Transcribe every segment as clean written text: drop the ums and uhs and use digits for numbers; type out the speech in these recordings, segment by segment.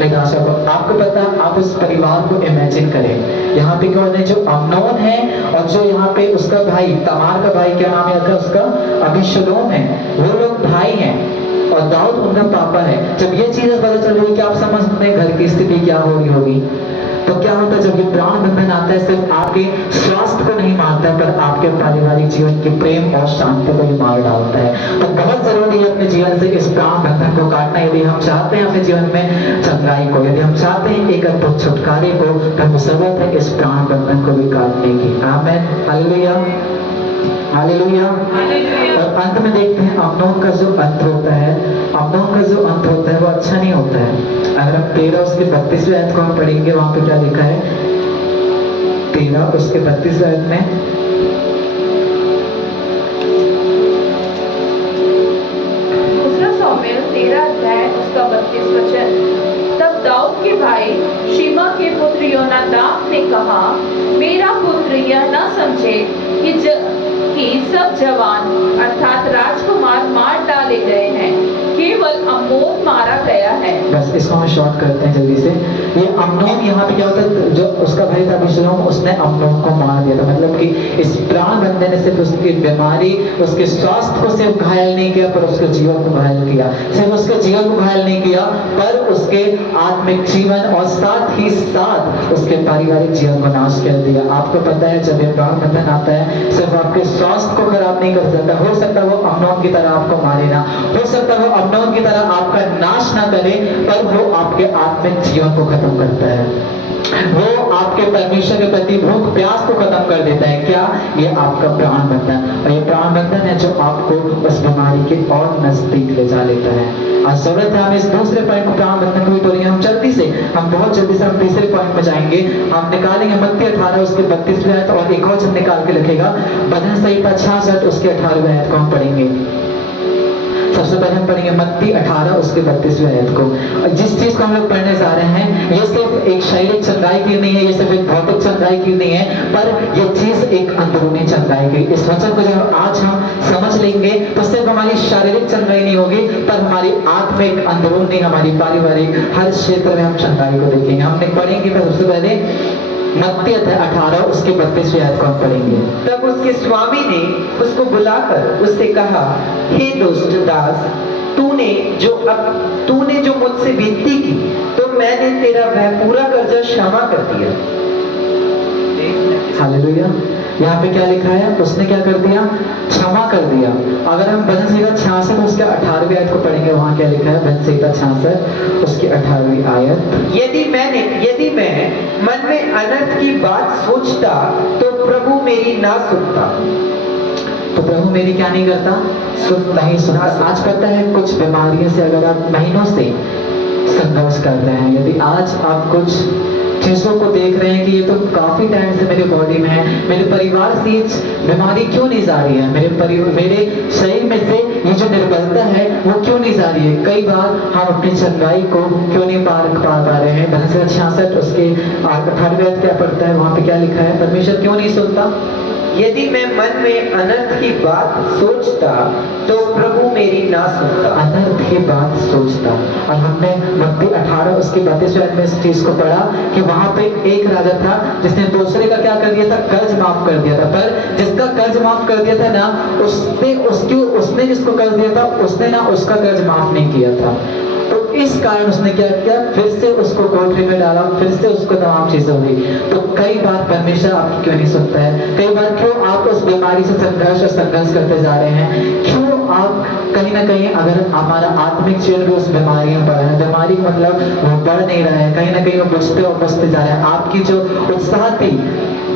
निराशा को। आपको पता है, आप उस परिवार को इमेजिन करें, यहाँ पे कौन है, जो अम्नोन है और जो यहाँ पे उसका भाई तमार का भाई, क्या नाम है उसका, अबीशलोम है, वो लोग भाई हैं और दाऊद उनका पापा है। जब ये चीजें पता चल रही है कि आप समझ सकते हैं घर की स्थिति क्या हो रही होगी। तो क्या होता है जब ये प्राण बंधन आता है, सिर्फ आपके स्वास्थ्य को नहीं मारता पर आपके पारिवारिक जीवन के प्रेम और शांति को भी मार डालता है। तो बहुत जरूरी है अपने जीवन से इस प्राण बंधन को काटना, यदि हम चाहते हैं अपने जीवन में चंद्राई को, यदि हम चाहते हैं एक अद्भुत छुटकारे को, तो हमें जरूरत है इस प्राण बंधन को भी काटने की। आमीन, हालेलुया, हालेलुया। और अंत में देखते हैं अम्नोन का जो अंत होता है, अम्नोन का जो अंत होता है वो अच्छा नहीं होता है। अगर हम 13 उसके 32वें आयत को हम पढ़ेंगे, वहां पे क्या लिखा है, 13 उसके 32वें आयत में, दूसरा सामुएल 13 अध्याय उसका 32 वचन। तब दाऊद के भाई शिमा के पुत्र योनादाब ने कहा, मेरा पुत्र यह न समझे कि सब जवान अर्थात राजकुमार मार डाले गए हैं, केवल अम्नोन मारा गया है। बस इसको हम शॉर्ट करते हैं जल्दी से। ये अम्नोन यहाँ पे क्या होता है, जो उसका भाई था अबीशलोम, उसने अम्नोन को मार दिया था। मतलब कि इस प्राण बंधन ने सिर्फ उसकी बीमारी, उसके स्वास्थ्य को सिर्फ घायल नहीं किया पर उसके जीवन को घायल किया। सिर्फ उसके जीवन को घायल नहीं किया पर उसके आत्मिक जीवन और साथ ही साथ उसके पारिवारिक जीवन को नाश कर दिया। आपको पता है जब ये प्राण बंधन आता है, सिर्फ आपके स्वास्थ्य को खराब नहीं कर सकता, हो सकता है वो अम्नोन की तरह आपको मारे ना, हो सकता है वो अम्नोन की तरह आपका नाश ना करे, पर वो आपके आत्मिक जीवन को खत्म करता है। वो आपके परमेश्वर के प्रति भूख प्यास को खत्म कर देता है। क्या? ये आपका प्राण बंधन, और ये प्राण बंधन है जो आपको उस बीमारी के और नजदीक ले जा लेता है। आज जरूरत है हम इस दूसरे पॉइंट को, प्राण बंधन को भी बोलेंगे हम जल्दी से, हम बहुत जल्दी से हम तीसरे पॉइंट में जाएंगे। हम निकालेंगे मत्ती 18 उसके 32वें आयत, और एक और जन निकाल के लिखेगा भजन संहिता 66 उसके 18वें आयत को हम पढ़ेंगे। सबसे पहले हम पढ़ेंगे मत्ती 18 उसके 32वें आयत को। जिस चीज को हम लोग पढ़ने जा रहे हैं, ये सिर्फ एक शारीरिक चंगाई की नहीं है, ये सिर्फ एक भौतिक चंगाई की नहीं है, पर ये चीज एक अंदरूनी चंगाई की। इस वचन को जब आज हम समझ लेंगे तो सिर्फ हमारी शारीरिक चंगाई नहीं होगी, पर हमारी आत्मिक, अंदरूनी, हमारी पारिवारिक हर क्षेत्र में हम चंगाई को देखेंगे। हमने पढ़ेंगे पर सबसे पहले मत्ती 18 उसके 32वें आयत को हम पढ़ेंगे। तब उसके स्वामी ने उसको बुलाकर उससे कहा, हे दोस्त दास, तूने जो मुझसे विनती की तो मैंने तेरा वह पूरा कर्जा क्षमा कर दिया। हालेलुया। यहाँ पे क्या लिखा है, उसने क्या कर दिया, क्षमा कर दिया। अगर हम भजन संहिता 66 उसके 18वें आयत को पढ़ेंगे, वहां क्या लिखा है, भजन संहिता 66 उसकी 18वीं आयत। यदि मैं मन में अनर्थ की बात सोचता तो प्रभु मेरी ना सुनता। तो प्रभु मेरी क्या नहीं करता, नहीं सुनता। आज पता है कुछ बीमारियों से अगर आप महीनों से संघर्ष कर रहे हैं, यदि आज आप कुछ चीजों को देख रहे हैं कि ये तो काफी टाइम से मेरे बॉडी में है, मेरे परिवार से ये बीमारी क्यों नहीं जा रही है, मेरे शरीर में से ये जो निर्बलता है वो क्यों नहीं जा रही है। कई बार हम अपनी चंगाई को क्यों नहीं पा रहे हैं। भजन संहिता 66 उसके 18वें आयत क्या पढ़ता है, वहां पे क्या लिखा है, परमेश्वर क्यों नहीं सुनता। यदि मैं मन में अनर्थ की बात सोचता तो प्रभु मेरी ना सुनता। अनर्थ की बात सोचता। और हमने मत्ती 18 उसके 32वें आयत में इस चीज को पढ़ा कि वहां पे एक राजा था जिसने दूसरे का क्या कर दिया था, कर्ज माफ कर दिया था। पर जिसका कर्ज माफ कर दिया था ना, उसने जिसको कर्ज दिया था उसने ना उसका कर्ज माफ नहीं किया था। तो इस कारण उसने क्या किया, फिर से उसको कोठरी में डाला, फिर से उसको तमाम चीजें हुई। तो कई बार परमेश्वर आपकी क्यों नहीं सुनता है, कई बार क्यों आप उस बीमारी से संघर्ष करते जा रहे हैं, क्यों आप कहीं ना कहीं, अगर हमारा आत्मिक जीवन भी उस बीमारी में बढ़ा है, बीमारी मतलब वो बढ़ नहीं रहा है, कहीं ना कहीं वो बुझते जा रहे हैं। आपकी जो उत्साह थी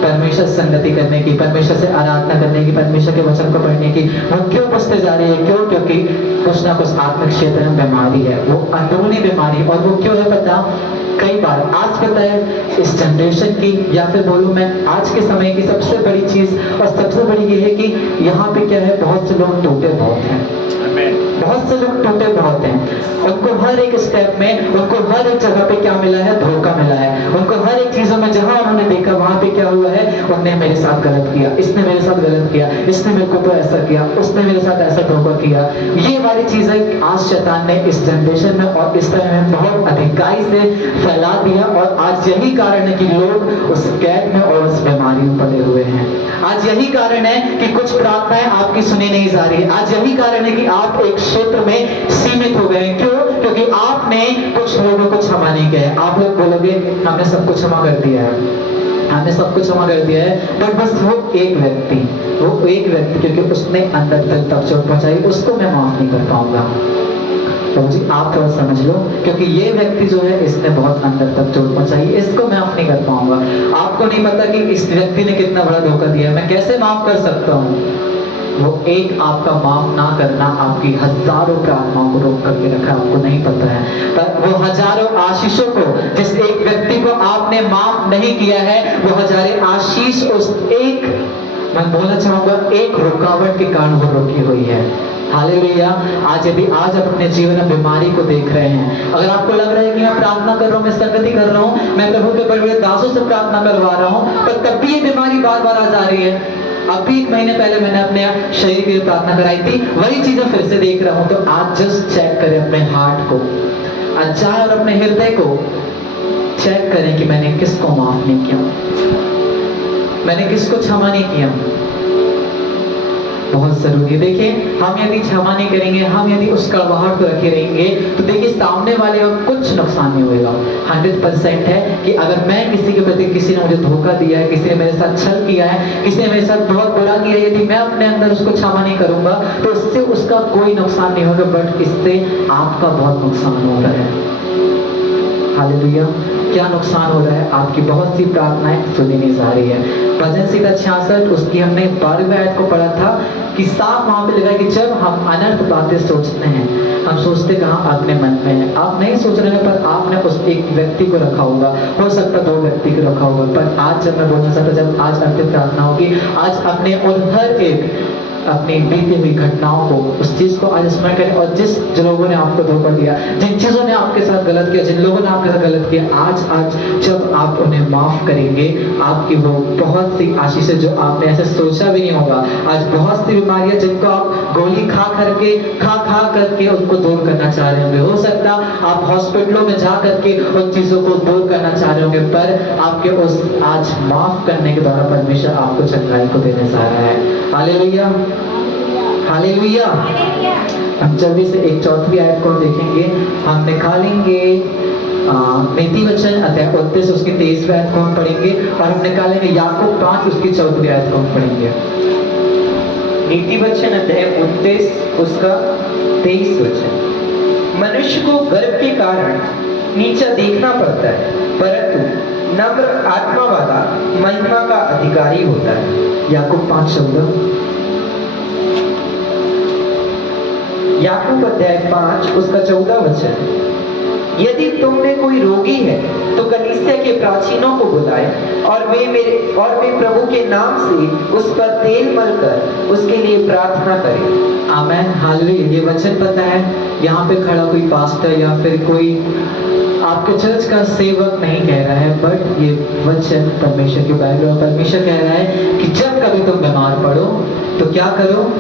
परमेश्वर से संगति करने की, परमेश्वर से आराधना करने की, परमेश्वर के वचन को पढ़ने की, वो क्यों बुझते जा रही है, क्यों? क्योंकि कुछ ना कुछ आत्मिक क्षेत्र में बीमारी है, वो अंदरूनी बीमारी। और वो क्यों है पता, कई बार आज पता है इस जनरेशन की, या फिर बोलूं मैं आज के समय की सबसे बड़ी चीज और सबसे बड़ी ये है कि यहाँ पे क्या है, बहुत से लोग टूटे बहुत हैं, बहुत से लोग टूटे बहुत हैं, उनको हर एक स्टेप में, उनको हर एक जगह पे क्या मिला है, धोखा मिला है। उनको हर एक चीजों में जहां उन्होंने देखा वहां पे क्या हुआ है, उन्होंने मेरे साथ गलत किया, इसने मेरे साथ गलत किया, इसने मेरे को तो ऐसा किया, उसने मेरे साथ ऐसा धोखा किया। ये वाली चीजें आज शैतान ने इस जनरेशन में और इस समय में बहुत अधिकाई से फैला दिया, और आज यही कारण है कि लोग उस कैद में और उस बीमारी में पड़े हुए हैं। आज यही कारण है कि कुछ प्रार्थनाएं आपकी सुनी नहीं जा रही है। आज यही कारण है कि आप एक क्षेत्र में सीमित हो गए। क्यों? क्योंकि आपने कुछ लोगों को क्षमा नहीं किया है। आप लोग बोलोगे हमने सब कुछ क्षमा कर दिया है, हमने सब कुछ क्षमा कर दिया है, बट बस वो एक व्यक्ति क्योंकि उसने अंदर तक चोट पहुंचाई, उसको मैं माफ नहीं कर पाऊंगा। तो जी आप थोड़ा समझ लो, क्योंकि ये व्यक्ति जो है इसने बहुत अंदर तक चोट पहुंचाई, इसको मैं माफ नहीं कर पाऊंगा। आपको नहीं पता कि इस व्यक्ति ने कितना बड़ा धोखा दिया है, मैं कैसे माफ कर सकता हूँ। वो एक आपका माफ ना करना आपकी हजारों प्रार्थनाओं को रोक करके रखा, आपको नहीं पता है। पर वो हजारों आशीषों को, जिस एक व्यक्ति को आपने माफ नहीं किया है, वो हजारों आशीष उस एक, मैं बोलना चाहूंगा, एक रुकावट के कारण वो रोकी हुई है। हालेलुया। आज यदि आज अपने जीवन में बीमारी को देख रहे हैं, अगर आपको लग रहा है कि मैं प्रार्थना कर रहा हूँ, मैं संगति कर रहा हूँ, मैं प्रभु के बड़े बड़े दासों से प्रार्थना करवा रहा हूँ, पर तब भी ये बीमारी बार बार आ जा रही है। अभी 1 महीने पहले मैंने अपने शरीर के लिए प्रार्थना कराई थी, वही चीजें फिर से देख रहा हूँ। तो आज जस्ट चेक करें अपने हार्ट को, अच्छा, और अपने हृदय को चेक करें कि मैंने किसको माफ नहीं किया, मैंने किसको क्षमा नहीं किया। बहुत जरूरी है। देखिए, हम यदि क्षमा नहीं करेंगे, हम यदि उस कड़वाहट को रखे रहेंगे, तो देखिए सामने वाले को कुछ नुकसान नहीं होगा। 100% है कि अगर मैं किसी के प्रति, किसी ने मुझे धोखा दिया है, किसी ने मेरे साथ छल किया है, किसी ने मेरे साथ बहुत बुरा किया है, यदि मैं अपने अंदर उसको क्षमा नहीं करूंगा तो इससे उसका कोई नुकसान नहीं होगा, बट इससे आपका बहुत नुकसान हो रहा है। हालेलुया। क्या नुकसान हो रहा है? आपकी बहुत सी प्रार्थनाएं सुनी नहीं जा रही है। भजन संहिता 66 उसकी हमने 12वें आयत को पढ़ा था कि साफ वहां पे लिखा है कि जब हम अनर्थ बातें सोचते हैं, हम सोचते कहाँ, अपने मन में है। आप नहीं सोच रहे हैं, पर आपने उस एक व्यक्ति को रखा होगा, हो सकता 2 व्यक्ति को रखा होगा। पर आज जब मैं बोलना चाहता, जब आज अंतिम प्रार्थना होगी, आज अपने उन हर एक अपनी बीती हुई घटनाओं को, उस चीज को आज स्मरण करें, और जिस लोगों ने आपको धोखा दिया, जिन चीजों ने आपके साथ गलत किया, जिन लोगों ने आपके साथ गलत किया, आज जब आप उन्हें माफ करेंगे, आपकी वो बहुत सी आशीषें जो आपने ऐसे सोचा भी नहीं होगा, आज बहुत सी बीमारियां जिनको आप गोली खा करके उनको दूर करना चाह रहे होंगे, हो सकता आप हॉस्पिटलों में जा करके उन चीजों को दूर करना चाह रहे होंगे, पर आपके उस आज माफ करने के द्वारा परमेश्वर आपको चंगाई को देने जा रहा है। Hallelujah, hallelujah. हम जल्दी से एक 4वीं आयत को देखेंगे, हम निकालेंगे नीति वचन अध्याय 29 उसकी 23वीं आयत को हम पढ़ेंगे, और हम निकालेंगे याकूब 5 उसकी 4वीं आयत को हम पढ़ेंगे। नीति वचन अध्याय 29 उसका 23 वचन। मनुष्य को गर्व के कारण नीचा देखना पड़ता है, परंतु नम्र आत्मा वाला महिमा का अधिकारी होता है। याकूब 5:14। याकूब अध्याय 5 उसका 14 वचन। यदि तुम में कोई रोगी है तो कलीसिया के प्राचीनों को बुलाए, और वे प्रभु के नाम से उस पर तेल मलकर उसके लिए प्रार्थना करें। आमेन, हालेलुया। ये वचन पता है, यहाँ पे खड़ा कोई पास्टर या फिर कोई आपके चर्च का सेवक नहीं कह रहा है, बट ये वचन परमेश्वर की बाइबल और परमेश्वर कह रहा है कि जब कभी तुम बीमार पड़ो तो क्या करो,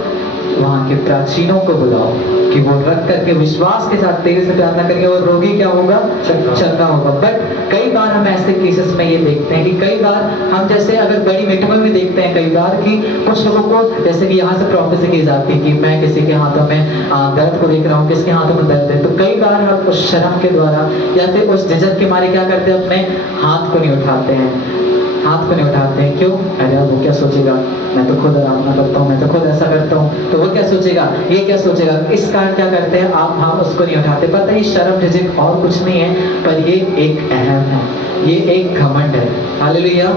वहां के प्राचीनों को बुलाओ कि वो रख करके विश्वास के साथ तेरे से प्रार्थना करेंगे, और रोगी क्या होगा, चंगा होगा। बट कई बार हम ऐसे केसेस में ये देखते हैं कि कई बार हम जैसे अगर बड़ी मीटिंगों में देखते हैं कई बार कि कुछ लोगों को, जैसे कि यहाँ से प्रोफेसी की जाती है कि मैं किसी के हाथों में दर्द को देख रहा हूँ, किसके हाथों में दर्द है, तो कई बार हम उस शर्म के द्वारा या फिर उस झिझक के मारे क्या करते हैं, अपने हाथ को नहीं उठाते हैं, हाथ को नहीं उठाते हैं। क्यों? अरे वो क्या सोचेगा, मैं तो खुद आराधना करता हूँ, मैं तो खुद ऐसा करता हूँ, तो वो क्या सोचेगा, ये क्या सोचेगा। इस कारण क्या करते हैं आप, हम उसको नहीं उठाते। पता है शर्म झिझक और कुछ नहीं है, पर ये एक अहम है, ये एक घमंड है। हालेलुया।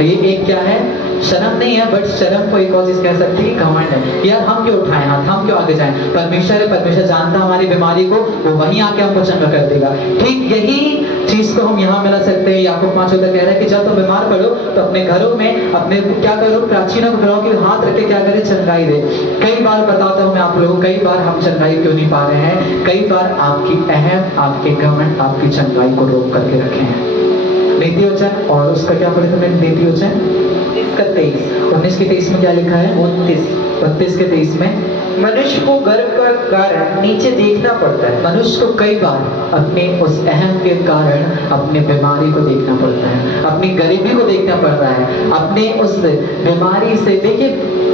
ये एक क्या है, शर्म नहीं है, बट शर्म को एक और चीज कह सकते हैं, घमंड है। यार हम क्यों उठाएं हाथ, हम क्यों आगे जाएं, परमेश्वर है, परमेश्वर जानता हमारी बीमारी को, वो वहीं आके हमको चंगा कर देगा। ठीक यही चीज चीज को हम यहाँ मिला सकते हैं। याकूब 5:14 कह रहा है कि जब तुम बीमार पड़ो तो अपने घरों में अपने क्या करो, प्राचीनों को बुलाओ कि हाथ रख के क्या करे, चंगाई दे। कई बार बताता हूँ मैं आप लोगों को, कई बार हम चंगाई क्यों नहीं पा रहे हैं। कई बार आपकी अहम, आपके घमंड आपकी चंगाई को रोक करके रखे हैं। नीति वचन और उसका क्या पढ़े तुमने, नीति वचन 19 के 23 में क्या लिखा है, 32 के 23 में, मनुष्य को गर्व का कारण नीचे देखना पड़ता है। मनुष्य को कई बार अपने उस अहम के कारण अपने बीमारी को देखना पड़ता है, अपनी गरीबी को देखना पड़ रहा है, अपने उस बीमारी से। देखिए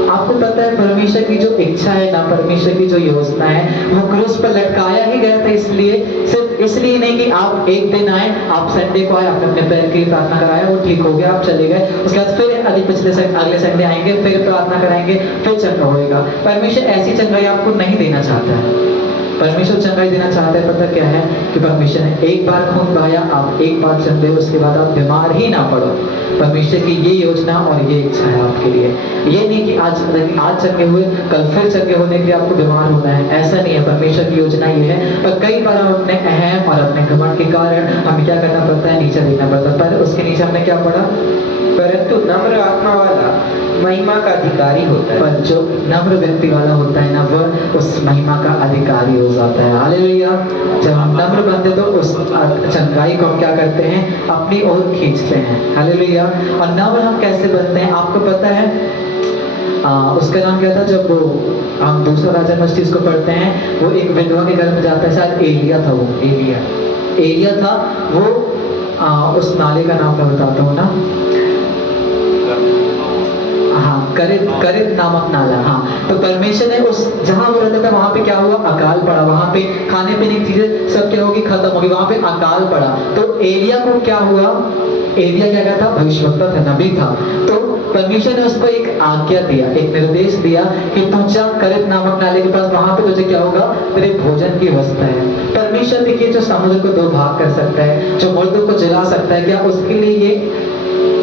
आपको पता है परमेश्वर की जो इच्छा है ना, परमेश्वर की जो योजना है, वो क्रूस पर लटकाया ही गया था। इसलिए सिर्फ इसलिए नहीं कि आप एक दिन आए, आप संडे को आए, आपने अपने पैर की प्रार्थना कराया, वो ठीक हो गया, आप चले गए, उसके बाद फिर अगले संडे आएंगे, फिर प्रार्थना कराएंगे, फिर चंगा होएगा। परमेश्वर ऐसी चंगाई आपको नहीं देना चाहता है। परमेश्वर चंगाई देना चाहता है, पता क्या है कि परमेश्वर ने एक बार खून बहाया, आप एक बार चंगे, उसके बाद आप बीमार ही ना पड़ो। परमेश्वर की ये योजना और ये इच्छा है आपके लिए। ये नहीं कि आज चंगे हुए, कल फिर चंगे होने के लिए आपको बीमार होना है, ऐसा नहीं है। परमेश्वर की योजना ये है। पर कई बार हम अपने अहम और अपने घमंड के कारण हमें क्या करना पड़ता है, नीचे देखना पड़ता है। पर उसके नीचे हमने क्या पढ़ा, परंतु नम्र आत्मा वाला महिमा का अधिकारी होता है। पर जो नम्र व्यक्ति वाला होता है ना, वह उस महिमा का अधिकारी हो जाता है। हालेलुया। जब हम नम्र बनते तो उस चंगाई को हम क्या करते हैं, अपनी ओर खींचते हैं। हालेलुया। और नम्र हम कैसे बनते हैं, आपको पता है उसका नाम क्या था, जब वो हम दूसरा राजा मस्तिष्क को पढ़ते हैं, वो एक विधवा के घर में जाता है, शायद एलिया था, वो एलिया था वो। उस नाले का नाम मैं बताता हूँ ना, हाँ, करित नामक नाला। हाँ, तो परमेश्वर ने उस जहां वो रहता था वहां पे क्या हुआ, अकाल पड़ा। वहां पे खाने पीने की चीजें सब क्या होगी, खत्म होगी। वहां पे अकाल पड़ा। तो एलिया को क्या हुआ, एलिया क्या था, भविष्यवक्ता था, नबी था। तो परमेश्वर ने उसको एक आज्ञा दिया, एक निर्देश दिया कि तू जा करित नामक नाले के पास, वहां पे तुझे क्या होगा, तेरे भोजन की व्यवस्था है। परमेश्वर देखिए जो समुद्र को 2 भाग कर सकता है, जो मुर्दों को जला सकता है, क्या उसके लिए ये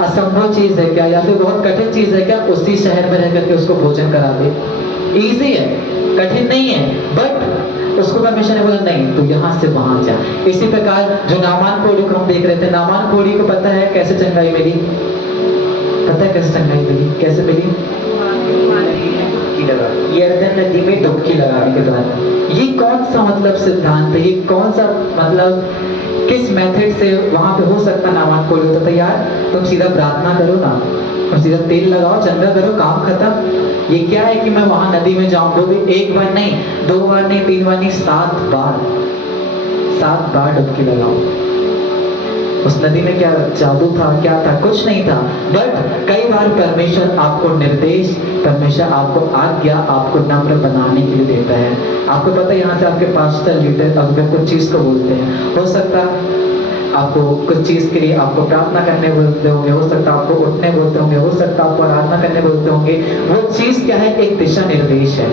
असंभव चीज है क्या, या फिर बहुत कठिन चीज है क्या उसी शहर में रह करके उसको भोजन करा दे? इजी है, कठिन नहीं है। बट उसको परमेश्वर ने बोला नहीं, तू यहाँ से वहां जा। इसी प्रकार जो नामान कोढ़ी को हम देख रहे थे, नामान कोढ़ी को पता है कैसे चंगाई मिली, पता है कैसे चंगाई मिली, कैसे मिली, यरदन नदी में डुबकी लगाने के बाद। ये कौन सा मतलब सिद्धांत है, ये कौन सा मतलब किस मेथड से वहां पे हो सकता नामान कोढ़ी होता था? यार तुम सीधा प्रार्थना करो ना, तुम सीधा तेल लगाओ, चंगा करो, काम खत्म। ये क्या है कि मैं वहां नदी में जाऊं, वो भी एक बार नहीं, 2 बार नहीं, 3 बार नहीं, 7 बार डुबकी लगाओ। उस नदी में क्या जादू था, क्या था, कुछ नहीं था। बट कई बार परमेश्वर आपको निर्देश, परमेश्वर आपको आज्ञा, आपको नम्र बनाने के लिए देता है। आपको पता है यहाँ से आपके पास्टर लीडर अगर कुछ चीज को बोलते हैं, हो सकता आपको कुछ चीज के लिए आपको प्रार्थना करने बोलते होंगे, हो सकता आपको उठने बोलते होंगे, हो सकता आपको आराधना करने बोलते होंगे। वो चीज क्या है, एक दिशा निर्देश है।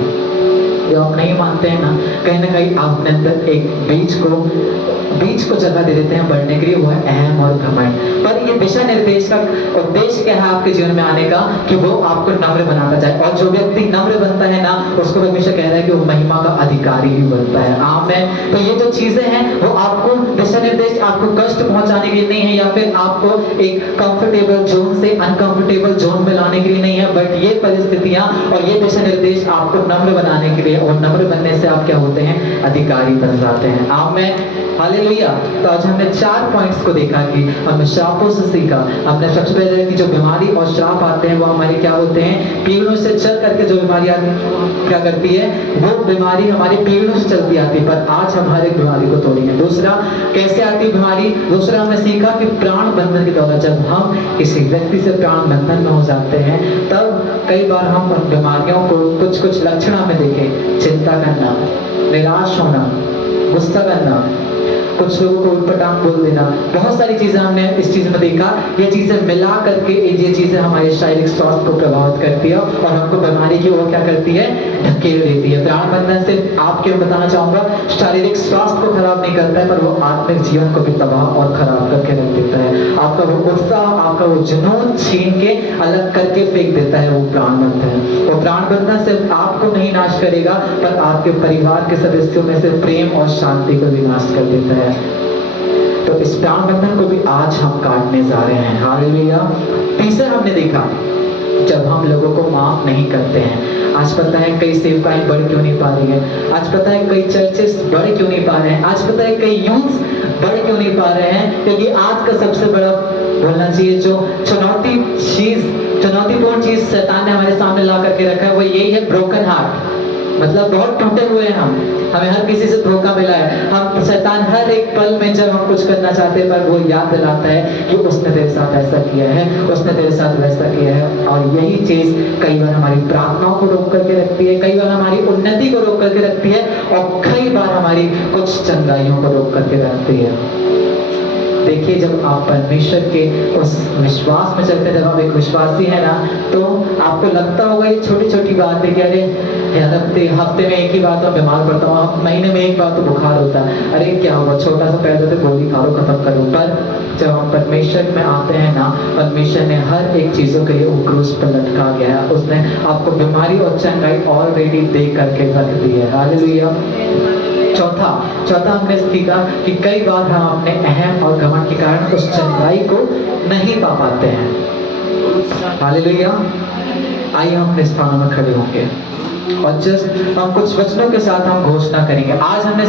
जो आप नहीं मानते हैं ना कहीं आपने अंदर एक बीज को जगह दे देते हैं बढ़ने के लिए, वो है अहम और घमंड। पर ये दिशा निर्देश का उद्देश्य क्या है आपके जीवन में आने का, कि वो आपको नम्र बनाता जाए। और जो व्यक्ति नम्र बनता है ना, उसको परमेश्वर कह रहा है कि वो महिमा का अधिकारी भी बनता है। आमीन। तो ये जो चीजें हैं वो आपको दिशा निर्देश, आपको कष्ट पहुंचाने के लिए नहीं है, या फिर आपको एक कंफर्टेबल जोन से अनकंफर्टेबल जोन में लाने के लिए नहीं है। बट ये परिस्थितियां और ये दिशा निर्देश आपको नम्र बनाने के लिए, और नम्र बनने से आप क्या होते हैं, अधिकारी बन जाते हैं। आमीन, हालेलुया। तो आज हमने 4 पॉइंट्स को देखा कि हमने श्रापों से सीखा। हमने सबसे पहले कि जो बीमारी और श्राप आते हैं वो हमारे क्या होते हैं, पीढ़ियों से चल करके जो बीमारी क्या करती है, वो बीमारी हमारी पीढ़ियों से चलती आती है। पर आज हम हर एक बीमारी को तोड़ेंगे। दूसरा, कैसे आती है बीमारी, दूसरा हमने सीखा कि प्राण बंधन के दौरान जब हम किसी व्यक्ति से प्राण बंधन में हो जाते हैं, तब कई बार हम उन बीमारियों को कुछ लक्षण हमें देखें, चिंता करना, निराश होना, गुस्सा करना, कुछ लोगों को उल्पटांग बोल देना, बहुत सारी चीजें हमने इस चीज में देखा। ये चीजें मिला करके ये चीजें हमारे शारीरिक स्वास्थ्य को प्रभावित करती है और हमको बीमारी की ओर क्या करती है, धकेल देती है। प्राण बंधन से आपके बताना चाहूंगा, शारीरिक स्वास्थ्य को खराब नहीं करता है, पर वो आत्मिक जीवन को भी तबाह और खराब करके रख देता है। आपका वो उत्साह, आपका वो जुनून छीन के अलग करके फेंक देता है वो प्राण बंधन। वो प्राण बंधन सिर्फ आपको नहीं नाश करेगा, पर आपके परिवार के सदस्यों में से प्रेम और शांति को भी नाश कर देता है। तो इस प्राण बंधन को भी आज हम काटने जा रहे हैं। हालेलुया। तीसरा हमने देखा, जब हम लोगों को माफ नहीं करते हैं। आज पता है कई सेवकाएं बढ़ क्यों नहीं पा रही है, आज पता है कई चर्चेस बढ़ क्यों नहीं पा रहे हैं, आज पता है कई यूथ बढ़ क्यों नहीं पा रहे हैं, क्योंकि आज का सबसे बड़ा बोलना चाहिए जो चुनौतीपूर्ण चीज शैतान ने हमारे सामने ला करके रखा है, वो यही है ब्रोकन हार्ट। मतलब बहुत टूटे हुए हैं हम, हमें हर किसी से धोखा मिला है। हम शैतान हर एक पल में जब हम कुछ करना चाहते हैं पर वो याद दिलाता है कि उसने तेरे साथ ऐसा किया है, उसने तेरे साथ वैसा किया है। और यही चीज कई बार हमारी प्रार्थनाओं को रोक करके रखती है, कई बार हमारी उन्नति को रोक करके रखती है, और कई बार हमारी कुछ चंगाइयों को रोक करके रखती है। देखिए, जब आप परमेश्वर के उस विश्वास में चलते हैं, जब आप एक विश्वासी है ना, तो आपको लगता होगा ये छोटी छोटी बात है कि अरे यार हफ्ते में एक ही बार तो बीमार पड़ता हूँ, महीने में एक बार तो बुखार होता है, अरे क्या हुआ, छोटा सा पैर तो गोली खा लो खत्म करो। पर जब हम परमेश्वर में आते हैं ना, परमेश्वर ने हर एक चीजों के लिए वो क्रूस पर लटका गया है, उसने आपको बीमारी और चंगाई ऑलरेडी दे करके रख दी है। हालेलुया। चौथा हमने सीखा कि कई बार हम अपने अहम और घमंड के कारण उस चंगाई को नहीं पा पाते हैं। हालेलुया। आइए हम अपने स्थानों में खड़े होंगे और जस्ट हम कुछ वचनों के साथ हम घोषणा करेंगे। आज हमने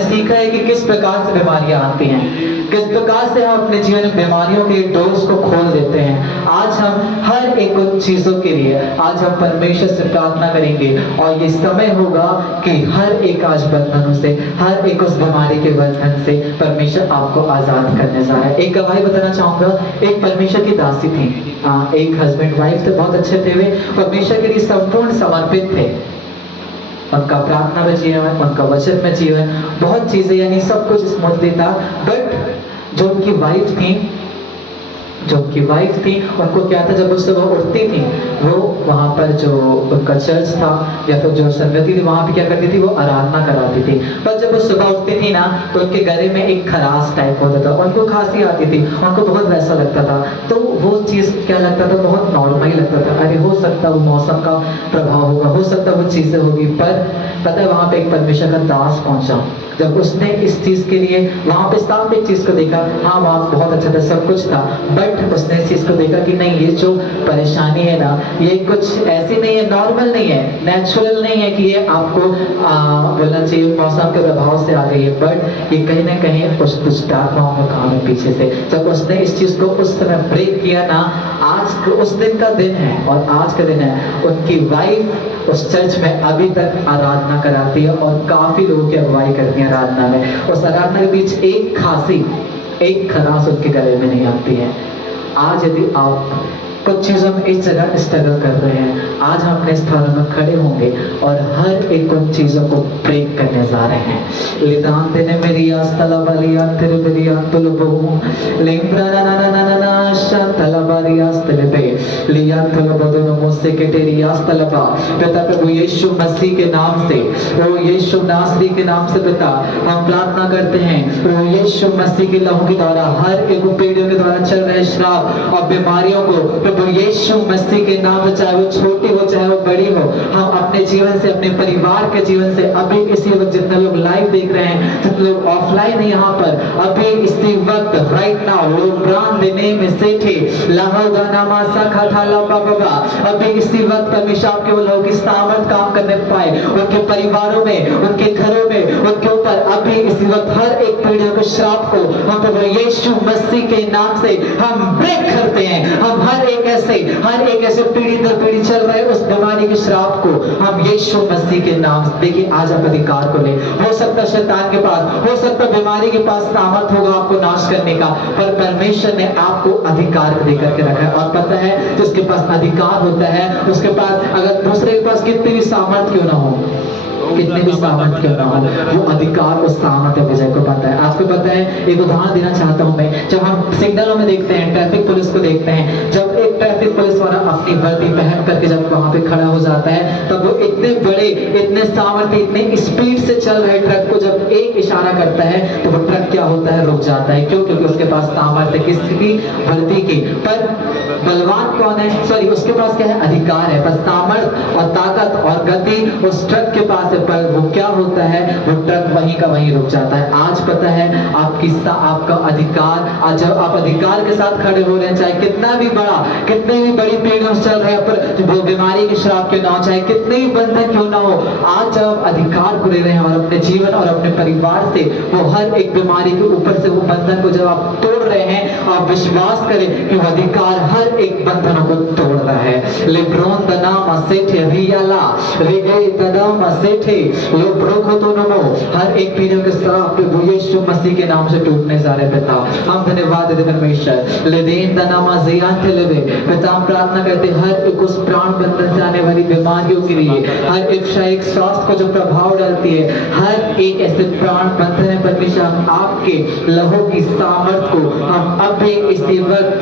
सीखा है कि किस प्रकार से बीमारियां आती हैं, किस प्रकार से हम अपने जीवन में बीमारियों के डोर्स को खोल देते हैं। आज हम हर एक उन चीजों के लिए आज हम परमेश्वर से प्रार्थना करेंगे, और ये समय होगा कि हर एक आज बंधनों से, हर एक उस बीमारी के बंधन से परमेश्वर आपको आजाद करने जा रहा है। एक गवाही बताना चाहूंगा, एक परमेश्वर की दासी थी, एक हस्बैंड वाइफ थे, बहुत अच्छे थे, वे परमेश्वर के लिए संपूर्ण समर्पित थे। उनका प्रार्थना में जीवन, उनका वचन में जीवन, बहुत चीजें यानी सब कुछ स्मूथली था। बट जो उनकी वाइफ थी उनको क्या था, जब वो सुबह उठती थी, वो वहाँ पर जो उनका चर्च था या फिर जो संगति थी वहाँ पे क्या करती थी, वो आराधना कराती थी। पर जब वो सुबह उठती थी ना, तो उनके गले में एक खराश टाइप होता था, उनको खांसी आती थी, उनको बहुत वैसा लगता था। तो वो चीज़ क्या लगता था, बहुत नॉर्मल ही लगता था, अरे हो सकता वो मौसम का प्रभाव होगा, हो सकता वो चीज़ें होगी। पर पता है वहाँ पे एक परमेश्वर का दास पहुँचा, जब उसने इस चीज के लिए वहां पे साफ एक चीज को देखा, हाँ वहां बहुत अच्छा था, सब कुछ था, बट उसने इस चीज को देखा कि नहीं, ये जो परेशानी है ना, ये कुछ ऐसी नहीं है, नॉर्मल नहीं है, नेचुरल नहीं है कि ये आपको बोलना चाहिए मौसम के प्रभाव से आ गई है, बट ये कहीं ना कहीं उस दुष्टात्माओं में काम है पीछे से। जब उसने इस चीज को उस समय ब्रेक किया ना, आज उस दिन का दिन है, और आज का दिन है, उनकी वाइफ उस चर्च में अभी तक आराधना कराती है और काफी लोगों की अगुवाई करती है आराधना में। उस आराधना के बीच एक खांसी, एक खराश उनके गले में नहीं आती है। आज यदि आप कुछ चीज़ों में इस जगह स्ट्रगल कर रहे हैं, आज हम अपने स्थानों में खड़े होंगे और हर एक उन चीज़ों को ब्रेक करने जा रहे हैं। लिदान देने मेरी आस्तला वाली तेरे मेरी आंतुल बहु लिंब्रा ना ना ना ना ना ना शांतला वाली आस्तले पे लिया तल बदनो मुझसे के तेरी आस्तला बा पिता प्रभु यीशु मसीह के नाम से, प्रभु यीशु नासरी के नाम से पिता हम प्रार्थना करते हैं, प्रभु यीशु मसीह के लहू के द्वारा हर एक पीढ़ियों के द्वारा चल रहे श्राप और बीमारियों को प्रभु यीशु मसीह के नाम से, चाहे वो छोटी हो चाहे वो बड़ी हो, हम अपने जीवन से, अपने परिवार के जीवन से अभी इसी वक्त जितने लोग लाइव देख रहे हैं, जितने लोग ऑफलाइन है यहाँ पर, अभी इसी वक्त राइट नाउ लोग प्राण देने में से थे अभी इसी वक्त परमेश्वर आपके वो लोग की सामर्थ काम करने पाए, उनके परिवारों में, उनके घरों में, उनके ऊपर अभी इसी वक्त हर एक पीढ़ियों के श्राप को हम प्रभु यीशु मसीह के नाम से हम ब्रेक करते हैं। हम हर एक ऐसे पीढ़ी दर पीढ़ी चल रहे उस बीमारी के श्राप को हम यीशु मसीह के नाम से, देखिए आज आप अधिकार को ले। हो सकता शैतान के पास, हो सकता बीमारी के पास सामर्थ होगा आपको नाश करने का, पर परमेश्वर ने आपको अधिकार देकर के रखा है। और पता है जिसके पास अधिकार होता है उसके पास, अगर दूसरे के पास कितनी भी सामर्थ क्यों ना हो, कितने भी सामर्थ क्यों ना हो, वो अधिकार उस सामर्थ विजय को पता है। आपको पता है, एक उदाहरण देना चाहता हूं मैं, जब हम सिग्नलों में देखते हैं, ट्रैफिक पुलिस को देखते हैं, जब एक ट्रैफिक पुलिस वाला अपनी वर्दी पहन करके जब वहां पे खड़ा हो जाता है, तब वो इतने बड़े, इतने सामर्थ्य, इतने स्पीड से चल रहे ट्रक को जब एक इशारा करता है तो वो ट्रक क्या होता है, रुक जाता है। क्यों? क्योंकि उसके पास सामर्थ्य किसकी? वर्दी की। पर बलवान कौन है? सॉरी, उसके पास क्या है? अधिकार है। पर सामर्थ्य और ताकत और गति उस ट्रक के पास है, पर वो क्या होता है, वो ट्रक वहीं का वहीं रुक जाता है। आज पता है आपका अधिकार, आज जब आप अधिकार के साथ खड़े हो रहे हैं, चाहे कितना भी बड़ा, कितनी भी बड़ी पीढ़ियों से चल रहे हैं, पर वो बीमारी के श्राप क्यों ना हो, चाहे कितने भी बंधन क्यों ना हो, आज जब आप अधिकार को ले रहे हैं और अपने जीवन और अपने परिवार से वो हर एक बीमारी के ऊपर से वो बंधन को जब आप तोड़ रहे हैं, आप विश्वास करें कि वो अधिकार हर एक बंधनों को तोड़ रहा है। लिब्रोन दनाम असेठे रियाला रेगे दनाम असेठे लोब्रोको तो नमो, हर एक पीढ़ियों के श्राप प्रभु यीशु मसीह के नाम से टूटने जा रहे पिता। हम धन्यवाद देते परमेश्वर। लेदेन दनामा जियांते लेवे पिता, हम प्रार्थना करते हर एक उस प्राण बंधन से आने वाली बीमारियों के लिए, हर एक शारीरिक स्वास्थ्य को जो प्रभाव डालती है, हर एक ऐसे प्राण बंधन है परमेश्वर, हम आपके लहू की सामर्थ को हम अभी इसी वक्त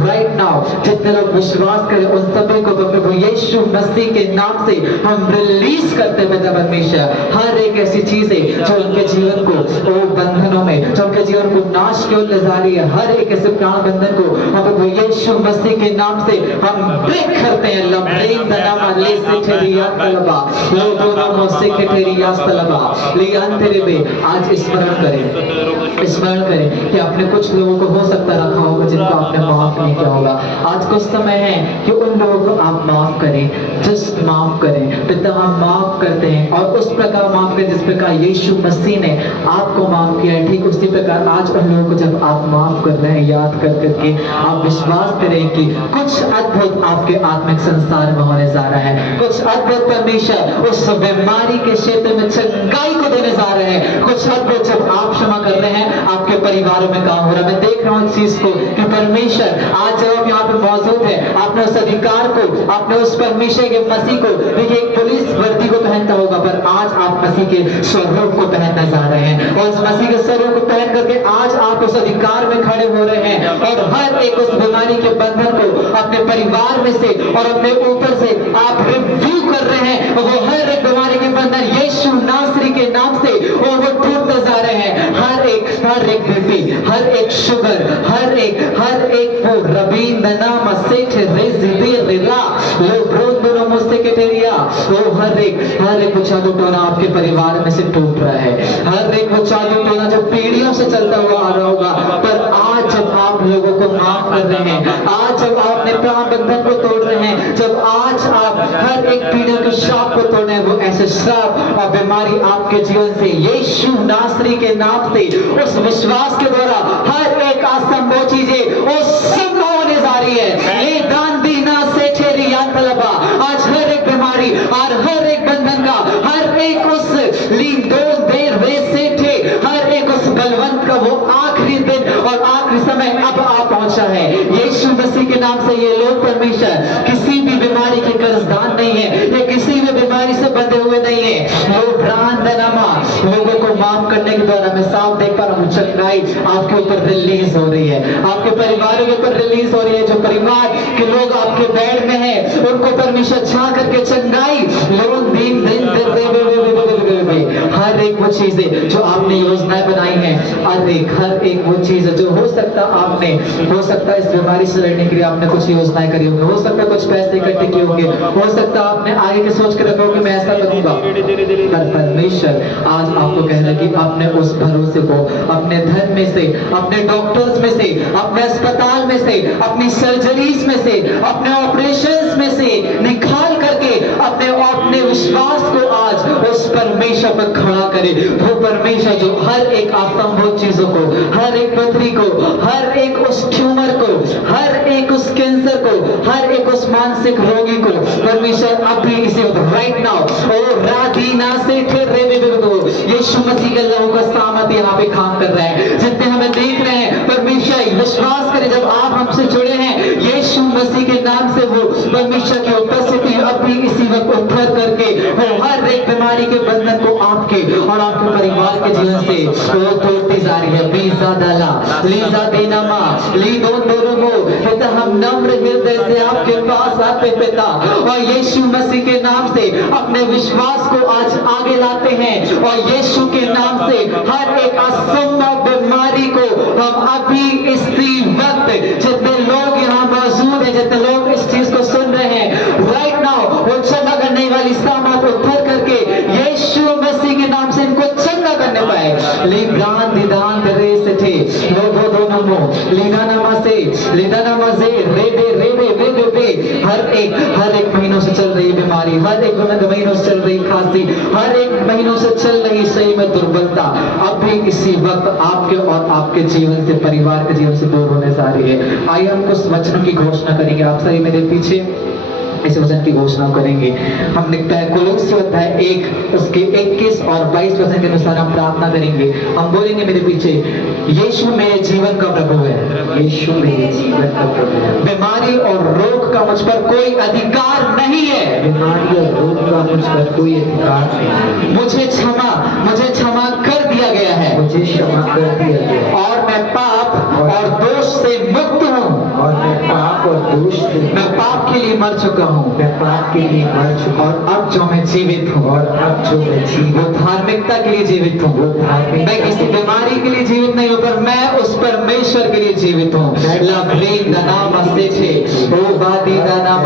राइट नाउ जितने लोग विश्वास करें उन सभी को प्रभु यीशु मसीह के नाम से हम रिलीज करते हैं पिता परमेश्वर। हर एक ऐसी चीजें जो उनके जीवन को वो बंधनों में, जो उनके जीवन को नाश की ओर ले जा रही है, हर एक ऐसे प्राण बंधन को हम प्रभु यीशु मसीह के नाम से हम ब्रेक करते हैं। लम्ब्रेन दनामा ले से ठेरिया तलबा लो दोनों से के ठेरिया तलबा लियान तेरे बे। आज स्मरण करें, स्मरण करें कि आपने कुछ लोगों को हो सकता रखा होगा जिनको आपने माफ नहीं किया होगा। आज कुछ समय है कि उन लोगों को आप माफ करें, जस्ट माफ करें पिता। हम माफ करते हैं और उस प्रकार माफ करें जिस प्रकार यीशु मसीह ने आपको माफ किया है, ठीक उसी प्रकार आज उन लोगों को जब आप माफ कर रहे हैं, याद कर करके आप विश्वास करें कि कुछ अद्भुत आपके आत्मिक संसार में होने जा रहा है। कुछ अद्भुत परमेश्वर उस बीमारी के क्षेत्र में चंगाई को देने जा रहे हैं। कुछ अद्भुत जब आप क्षमा कर रहे हैं आपके परिवारों में काम हो रहा है। मैं देख रहा हूं इस चीज को कि परमेश्वर आज जब आप यहाँ पे मौजूद है, आपने उस अधिकार को, आपने उस परमेश्वर के मसीह को, देखिए एक पुलिस वर्दी को पहनता होगा, पर आज आप मसीह के स्वरूप को पहनने जा रहे हैं और उस मसीह के स्वरूप को पहन करके आज आप उस अधिकार में खड़े हो रहे हैं और हर एक उस बीमारी के बंधन को अपने परिवार में से और अपने ऊपर से आप रिव्यू कर रहे हैं। वो हर एक बीमारी के बंधन यीशु नासरी के नाम से वो टूटते जा रहे हैं। हर एक बीपी, हर एक शुगर, हर एक वो रबीन दनाम असेठ रेजिदे रिला लो ब्रोन दोनों मुझसे के टेरिया, वो हर एक वो जादू टोना आपके परिवार में से टूट रहा है। हर एक वो जादू टोना जो पीढ़ियों से चलता हुआ आ रहा होगा, पर आज जब आप लोगों को माफ कर रहे हैं, आज जब आप अपने प्राण बंधन को तोड़ रहे हैं, जब आज आप हर एक पीढ़ियों के श्राप को तोड़ रहे हैं, वो ऐसे श्राप और बीमारी आपके जीवन से यीशु नासरी के नाम से उस विश्वास के द्वारा हर एक असंभव चीजें वो संभव होने जा रही है। ये दान दीना से ठेरिया तलबा, आज हर एक बीमारी और हर एक बंधन का, हर एक उस लीन दो देर वे से थे, हर एक उस बलवंत का वो आखिरी दिन और आखिरी समय अब आ पहुंचा है। यीशु मसीह के नाम से ये लोग परमेश्वर किसी भी बीमारी के कर्जदार नहीं है, ये किसी भी बीमारी से बंधे हुए नहीं है। वो प्राण दनामा लोगों को माफ करने के द्वारा मैं साफ देख पा रहा हूं चंगाई आपके ऊपर रिलीज हो रही है, आपके परिवारों के ऊपर रिलीज हो रही है। जो परिवार के लोग आपके बेड में है उनको परमेश्वर छा करके चंगाई लोन दिन दिन हर एक वो चीजें जो आपने योजनाएं बनाई हैं, हर एक वो चीज जो हो सकता है इस बीमारी से लड़ने के लिए आपने कुछ योजनाएं करी होंगी, हो सकता है कुछ पैसे इकट्ठे किए होंगे, हो सकता है आपने आगे के सोच के रखा होगा कि मैं ऐसा करूंगा। पर परमेश्वर आज आपको कह रहा है कि अपने उस भरोसे को अपने धन में से, अपने डॉक्टर्स में से, अपने अस्पताल में से, अपनी सर्जरीज में से, अपने ऑपरेशंस में से निकाल करके अपने विश्वास को आज उस परमेश्वर पर खड़ा करे। वो परमेश्वर जो हर एक असंभव चीजों को, हर एक पथरी को, हर एक उस ट्यूमर को, हर एक उस कैंसर को, हर एक उस मानसिक रोगी को परमेश्वर अभी इसी वक्त राइट नाउ ओ रादीना से ठेरे में यीशु मसीह के लोगों का सामर्थ यहाँ पे काम कर रहा है। जितने हमें देख रहे हैं परमेश्वर विश्वास करें, जब आप हमसे जुड़े हैं यीशु मसीह के नाम से वो परमेश्वर की उपस्थिति अभी इसी वक्त उभर करके वो हर एक बीमारी के बंधन को आपके और आपके परिवार के आपके जीवन से वो तोड़ती जा रही है। बीजा डाला लीजा देना माँ ली दो दोनों पिता, हम नम्र हृदय से आपके पास आते पिता, और यीशु मसीह के नाम से अपने विश्वास को आज आगे लाते हैं, और यीशु के नाम से हर एक असंभव बीमारी को हम अभी इसी वक्त, जितने लोग यहाँ मौजूद हैं, जितने लोग इस चीज को सुन रहे हैं राइट नाउ, वो चंगा करने वाली सामर्थ उतर करके यीशु मसीह के नाम से इनको चंगा करने पाए। लिब्रान दिदान रे से थे लोगो दोनों मो लिदानामा से लिदानामा से रेबे रेबे रेबे रे, हर एक महीनों से चल रही बीमारी, हर एक महीनों से चल रही खांसी, हर एक महीनों से चल रही सही में दुर्बलता अभी इसी वक्त आपके और आपके जीवन से, परिवार के जीवन से दूर होने जा रही है। आइए हम कुछ वचनों की घोषणा करेंगे। आप सभी मेरे पीछे इस वचन की घोषणा करेंगे। हम लिखता है कोलोसी अध्याय 1 उसके 21 और 22 वचन के अनुसार हम प्रार्थना करेंगे। हम बोलेंगे मेरे पीछे, यीशु मेरे जीवन का प्रभु है, यीशु मेरे जीवन का प्रभु है। बीमारी और रोग का मुझ पर कोई अधिकार नहीं है, बीमारी और रोग का मुझ पर कोई अधिकार नहीं है। मुझे क्षमा कर दिया गया है, मुझे क्षमा कर दिया गया है, और मैं पाप और दोष से मुक्त हूँ, और मैं पाप और दोष से, मैं पाप के लिए मर चुका हूँ, मैं पाप के लिए मर चुका, और अब जो मैं जीवित हूँ, और अब जो मैं जीवित, वो धार्मिकता के लिए जीवित हूँ, वो धार्मिक, मैं किसी बीमारी के लिए जीवित नहीं हूँ, पर मैं उस परमेश्वर के लिए जीवित हूँ। लब्रीन दनाम असेठे ओ बादी दनाम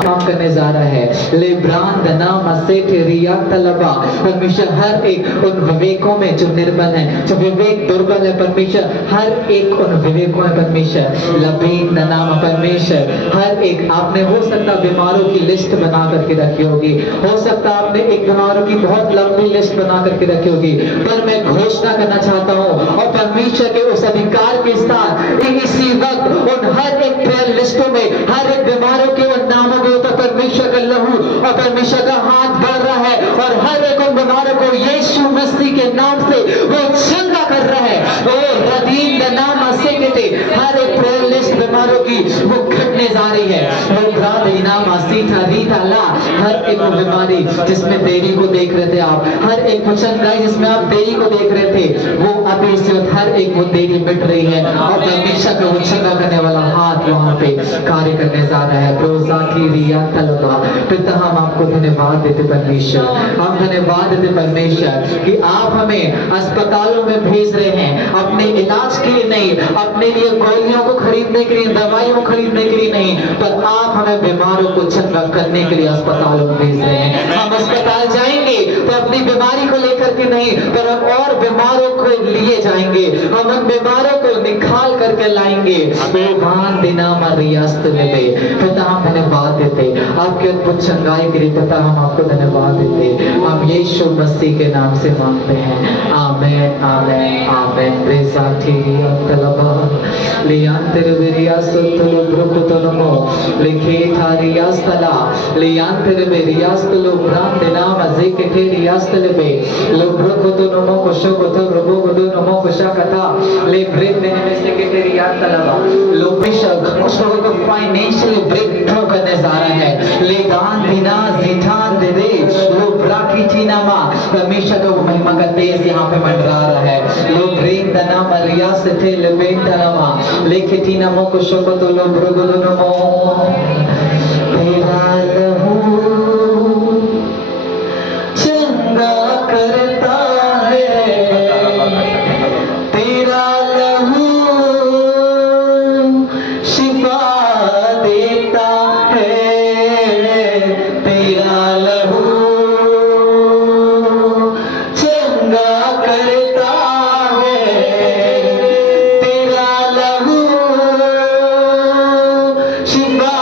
काम करने जा रहा है। लेब्रान दनाम असेठे रिया तलबा, परमेश्वर हर एक उन विवेकों में जो निर्बल है, जो विवेक दुर्बल है, परमेश्वर हर एक उन विवेकों में परमेश्वर लब्रीन दनाम परमेश्वर हर एक, आपने हो सकता बीमारों की लिस्ट बना करके रखी होगी, हो सकता आपने एक बीमारों की बहुत लंबी लिस्ट बना करके रखी होगी, पर मैं घोषणा करना चाहता हूँ और परमेश्वर के उस अधिकार के साथ इसी वक्त उन हर एक प्रेयर लिस्टों में हर एक बीमारों के उन नामों के ऊपर परमेश्वर का लहू और परमेश्वर का हाथ बढ़ रहा है, और हर एक उन बीमारों को यीशु मसीह के नाम से वो चंगा कर रहा है। और रदीम का नाम से कहते हर एक प्रेयर लिस्ट बीमारों की वो घटने जा रही है। वो नाम सीधा रीता ला, हर एक बीमारी जिसमें देरी को देख रहे थे आप, हर एक चंगाई जिसमें आप देरी को देख रहे थे, वो अभी इस वक्त हर एक वो देरी मिट रही है, और परमेश्वर का वो चंगा करने वाला हाथ वहां पे कार्य करने जा रहा है। रोजा की रिया तलबा, पिता हम आपको धन्यवाद देते परमेश्वर, हम धन्यवाद देते परमेश्वर कि आप हमें अस्पतालों में भेज रहे हैं अपने इलाज के लिए नहीं, अपने लिए गोलियों को खरीदने के लिए, दवाइयों को खरीदने के लिए नहीं, पर आप हमें बीमारों को चंगा करने के लिए अस्पतालों में भेज रहे हैं। हम अस्पताल जाएंगे तो अपनी बीमारी को लेकर के नहीं, पर हम और बीमारों को लिए जाएंगे, हम उन बीमारों को निकाल करके लाएंगे। पिता हम धन्यवाद देते आपके अद्भुत चंगाई के लिए, पिता हम आपको धन्यवाद देते, हम यीशु मसीह के नाम से मांगते हैं, आमेन आमेन आमेन। लिखे थारिया स्थला लियांतर में रियास्तलो ब्रांड नाम अज़ेके थे रियास्तले लो ब्रखतो नमो कोशो कोतो रबो गोदो नमो कोशा कथा ले ब्रेक देने में से के थे रियास्तला लो बिशक उसको को फाइनेंशियली ब्रेक थ्रू करने जा रहा है। ले दान दिना जिठान दे दे लो ब्राकी चीनामा, परमेश्वर का महिमा का तेज यहाँ पे मंडरा रहा है। लो ब्रेक दना मरिया से थे ले बेंटनामा लेके थी नमो कोशो कोतो लो ब्रगोदो नमो तेरा लहू चंगा करता है, तेरा लहू शिफा देता है, तेरा लहू चंगा करता है, तेरा लहू शिफा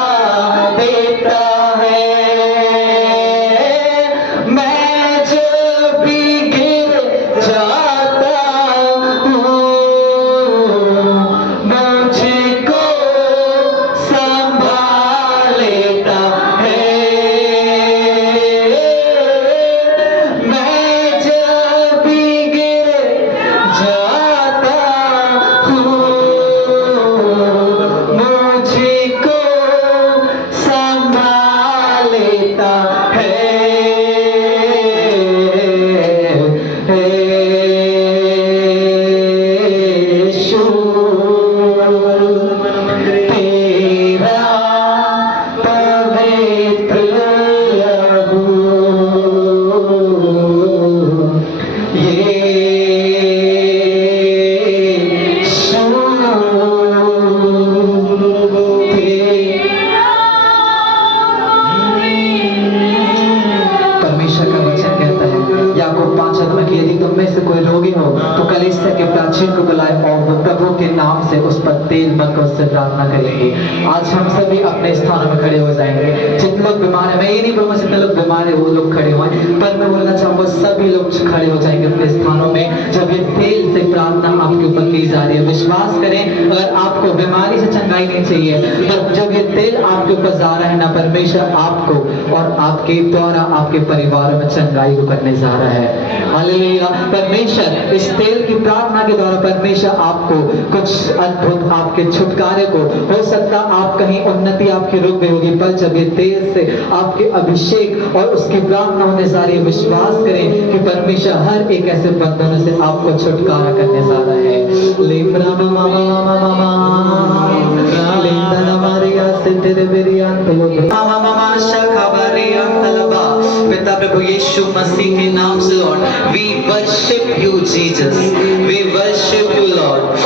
देता है। को बुलाए और वो प्रभु के नाम से उस पर तेल मत उससे प्रार्थना करेंगे। आज हम सभी अपने स्थानों में खड़े हो जाएंगे। जितने लोग बीमार है, मैं ये नहीं बोलूँगा जितने लोग बीमार है वो लोग खड़े हुए, पर मैं बोलना चाहूँगा सभी लोग खड़े हो जाएंगे अपने स्थानों में जब ये तेल से प्रार्थना आपके ऊपर की जा रही है। विश्वास करें, अगर आपको बीमारी से चंगाई नहीं चाहिए, तो जब ये तेल आपके ऊपर जा रहा है ना, परमेश्वर आपको और आपके द्वारा आपके परिवारों में चंगाई को करने जा रहा है। हालेलुया। परमेश्वर इस तेल की प्रार्थना के द्वारा परमेश्वर आपको कुछ अद्भुत आपके छुटकारे को, हो सकता आप कहीं उन्नति आपकी रुक गई होगी, पर जब ये तेल से आपके अभिषेक और उसकी प्रार्थना होने जा रही है, विश्वास करें कि परमेश्वर हर एक ऐसे बंधनों से आपको छुटकारा करने जा रहा है। पिता प्रभु यीशु मसीह के नाम से lord, we worship you Jesus, we worship you lord.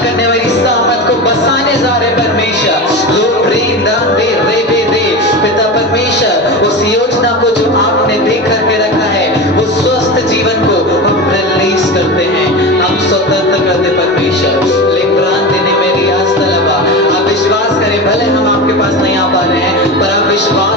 करने वाली सामत को बसाने जा रहे परमेश्वर। लो प्रेम दान दे विश्वास करें, भले हम आपके पास नहीं आ पा रहे हैं, पर आप विश्वास